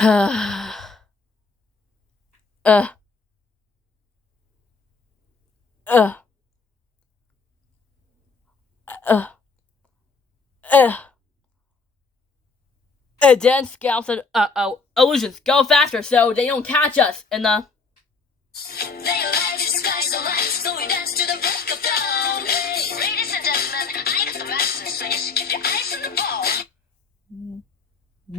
uh, uh, uh, uh, uh. And then Scout said, uh-oh, illusions, go faster so they don't catch us. And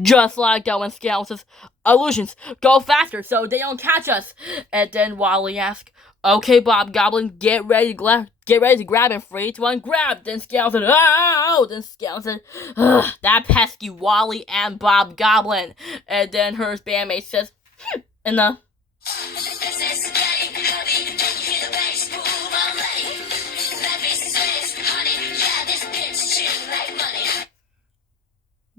just like that when Scout says, illusions, go faster so they don't catch us. And then Wally asks, okay, Bob Goblin, get ready to grab and free to ungrab. Then Scout said, oh! Then Scout said, that pesky Wally and Bob Goblin. And then her bandmate says, and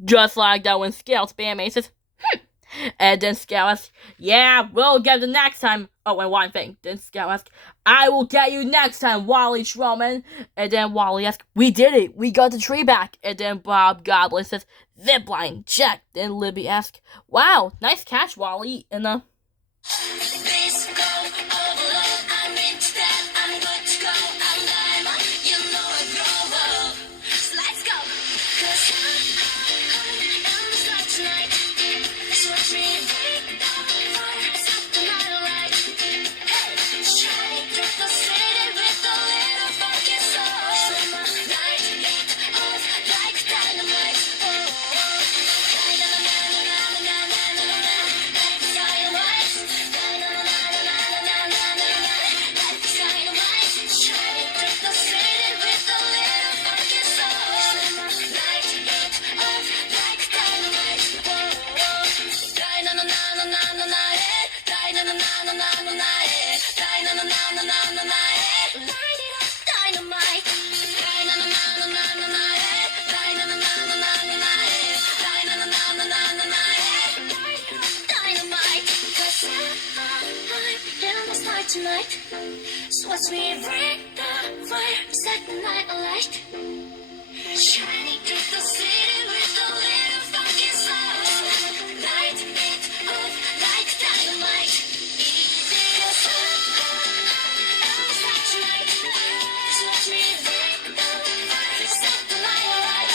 just like that when Scout's bandmate says, and then Scout asks, yeah, we'll get it next time. Oh, and one thing. Then Scout asks, I will get you next time, Wally Schroman. And then Wally asks, we did it. We got the tree back. And then Bob Goblin says, zipline, check. Then Libby asks, wow, nice catch, Wally. And tonight. So watch me bring the fire, set the night alight. Shining through the city with a little funky soul. Light it up like dynamite. Easy as tonight. So watch me bring the fire, set the night alight.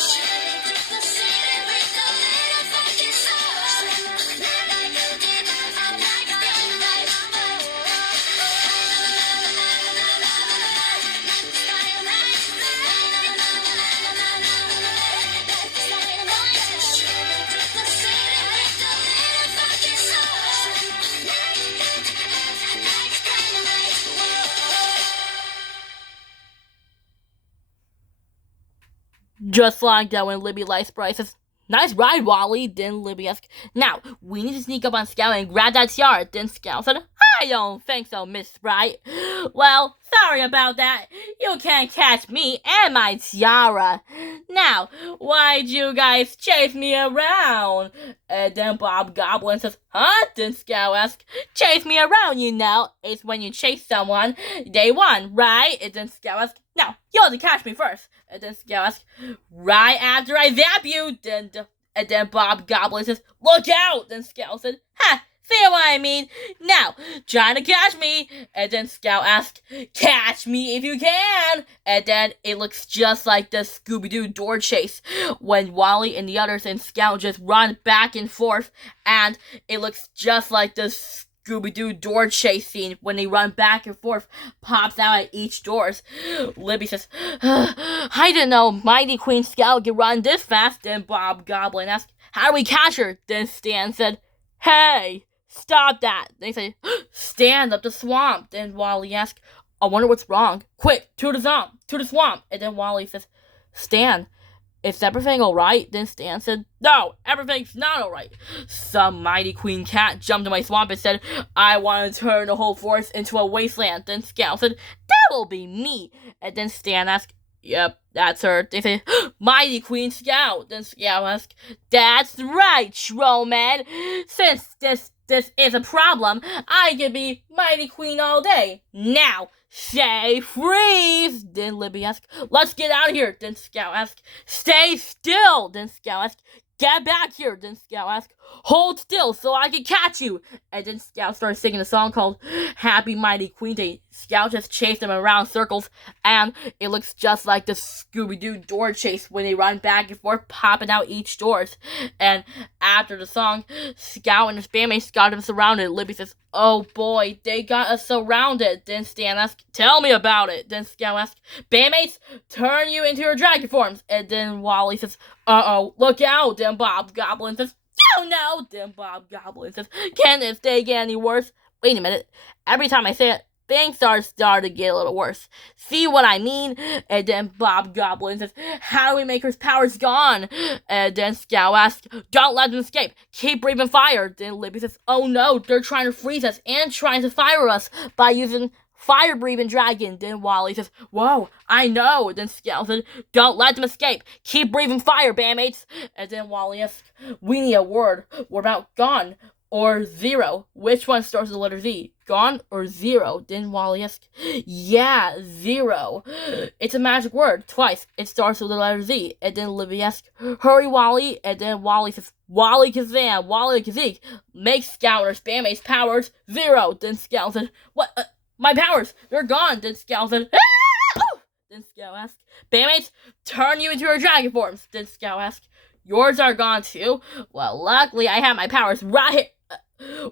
Shining through the city with a little funky soul. Like you did, I'm like dynamite. Just like that when Libby likes Bryce says, nice ride, Wally. Then Libby asks, now, we need to sneak up on Scout and grab that tiara. Then Scout said, I don't think so, Miss Sprite. Well, sorry about that. You can't catch me and my tiara. Now, why'd you guys chase me around? And then Bob Goblin says, huh? Then Scout asks, chase me around, you know. It's when you chase someone, they won, right? And then Scout asks, no, you have to catch me first. And then Scout asks, right after I zap you. And then Bob Goblin says, look out. Then Scout said, ha, see what I mean? Now, trying to catch me. And then Scout asks, catch me if you can. And then it looks just like the Scooby-Doo door chase when Wally and the others and Scout just run back and forth. And it looks just like the Scooby-Doo door chase scene when they run back and forth pops out at each doors. Libby says, I didn't know Mighty Queen Scout could run this fast. Then Bob Goblin asked, how do we catch her? Then Stan said, hey, stop that. They say, stand up the swamp. Then Wally asked, I wonder what's wrong. Quick, to the swamp. And then Wally says, Stan, is everything alright? Then Stan said, no, everything's not alright. Some mighty queen cat jumped in my swamp and said, I want to turn the whole forest into a wasteland. Then Scout said, that will be me. And then Stan asked, yep, that's her. They say, mighty queen Scout. Then Scout asked, that's right, Shroman. Since this is a problem, I can be mighty queen all day. Now, say freeze! Then Libby asked, let's get out of here. Then Scout asked, stay still. Then Scout asked, get back here. Then Scout asks, hold still so I can catch you. And then Scout starts singing a song called Happy Mighty Queen Day. Scout just chased them around circles, and it looks just like the Scooby-Doo door chase when they run back and forth, popping out each doors. And after the song, Scout and his bandmates got him surrounded. Libby says, oh boy, they got us surrounded. Then Stan asks, tell me about it. Then Scout asks, bandmates, turn you into your dragon forms. And then Wally says, uh-oh, look out. Then Bob Goblin says, oh no. Then Bob Goblin says, can this day get any worse? Wait a minute. Every time I say it, things start to get a little worse. See what I mean? And then Bob Goblin says, how do we make his powers gone? And then Scout asks, don't let them escape. Keep breathing fire. Then Libby says, oh no, they're trying to freeze us and trying to fire us by using fire-breathing dragon. Then Wally says, whoa, I know. Then Scout says, don't let them escape. Keep breathing fire, bandmates. And then Wally asks, we need a word. What about gone or zero? Which one starts with the letter Z? Gone or zero? Then Wally asks, yeah, zero. It's a magic word. Twice. It starts with the letter Z. And then Libby asks, hurry, Wally. And then Wally says, Wally Kazam, Wally Kazik, make Scout or bandmates powers zero. Then Scout says, what? My powers, they're gone. Then Scout said, ah! Then Scout asked, bandmates, turn you into your dragon forms. Then Scout asked, yours are gone too? Well, luckily I have my powers right here.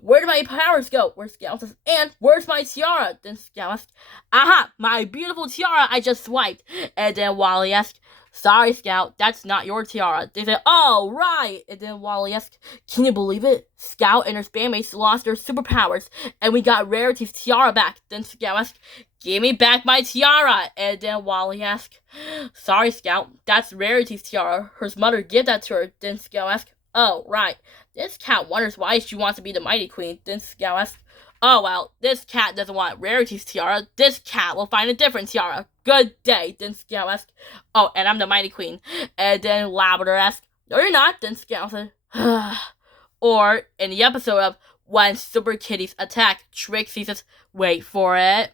Where did my powers go? Where Scout says, and where's my tiara? Then Scout asked, aha, my beautiful tiara I just swiped. And then Wally asked, sorry, Scout, that's not your tiara. They said, oh, right. And then Wally asked, can you believe it? Scout and her bandmates lost their superpowers, and we got Rarity's tiara back. Then Scout asked, give me back my tiara. And then Wally asked, sorry, Scout, that's Rarity's tiara. Her mother gave that to her. Then Scout asked, oh, right. This cat wonders why she wants to be the Mighty Queen. Then Scout asked, oh, well, this cat doesn't want Rarity's tiara. This cat will find a different tiara. Good day. Then Scout asked, oh, and I'm the Mighty Queen. And then Labrador asked, no, you're not. Then Scout said, or in the episode of When Super Kitties Attack, Trixie says, wait for it,